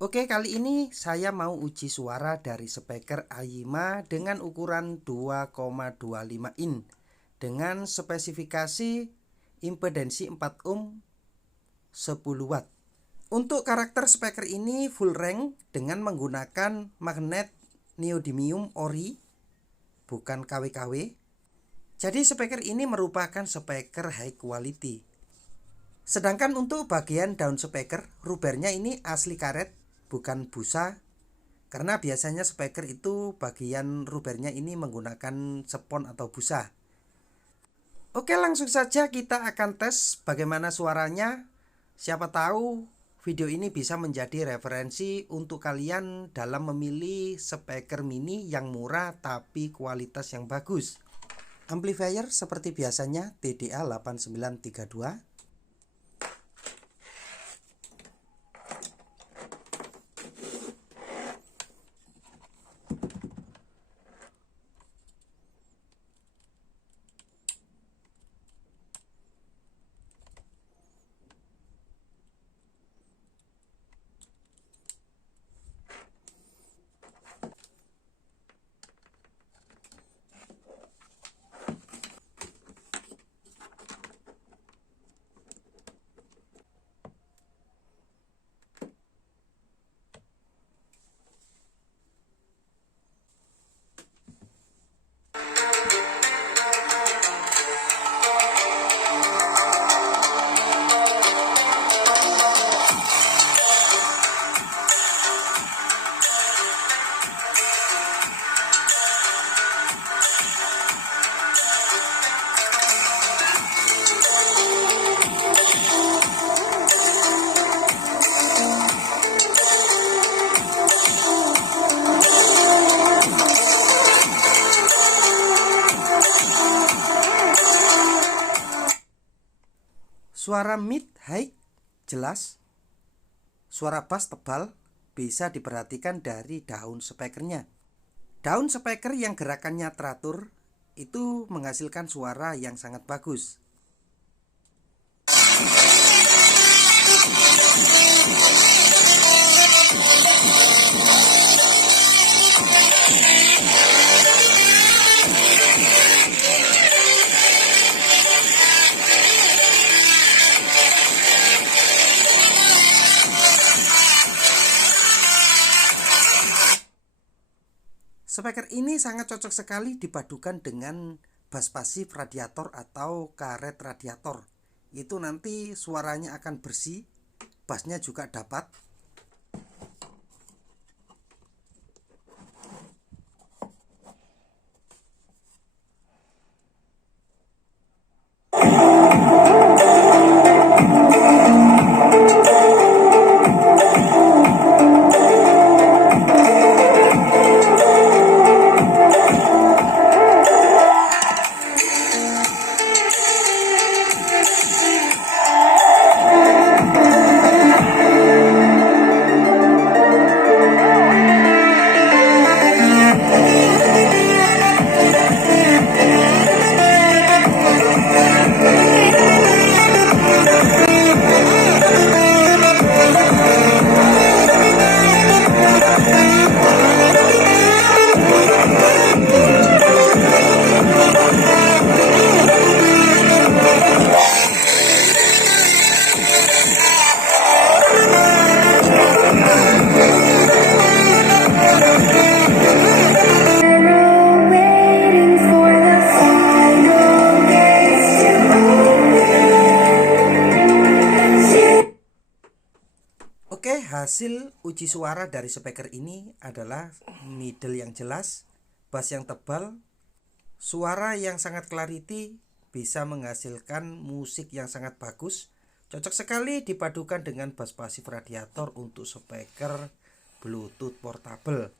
Oke, kali ini saya mau uji suara dari speaker Ayima dengan ukuran 2,25 in dengan spesifikasi impedensi 4 ohm 10 watt. Untuk karakter speaker ini full range dengan menggunakan magnet neodymium ori, bukan KW-KW. Jadi speaker ini merupakan speaker high quality. Sedangkan untuk bagian daun speaker, rubbernya ini asli karet, bukan busa. Karena biasanya speaker itu bagian rubbernya ini menggunakan spon atau busa. Oke, langsung saja kita akan tes bagaimana suaranya. Siapa tahu video ini bisa menjadi referensi untuk kalian dalam memilih speaker mini yang murah tapi kualitas yang bagus. Amplifier seperti biasanya TDA 8932. Suara mid high jelas, suara bass tebal bisa diperhatikan dari daun speakernya. Daun speaker yang gerakannya teratur itu menghasilkan suara yang sangat bagus. Speaker ini sangat cocok sekali dipadukan dengan bass pasif radiator atau karet radiator. Itu nanti suaranya akan bersih, bassnya juga dapat. Oke, hasil uji suara dari speaker ini adalah middle yang jelas, bass yang tebal, suara yang sangat clarity, bisa menghasilkan musik yang sangat bagus. Cocok sekali dipadukan dengan bass pasif radiator untuk speaker Bluetooth portable.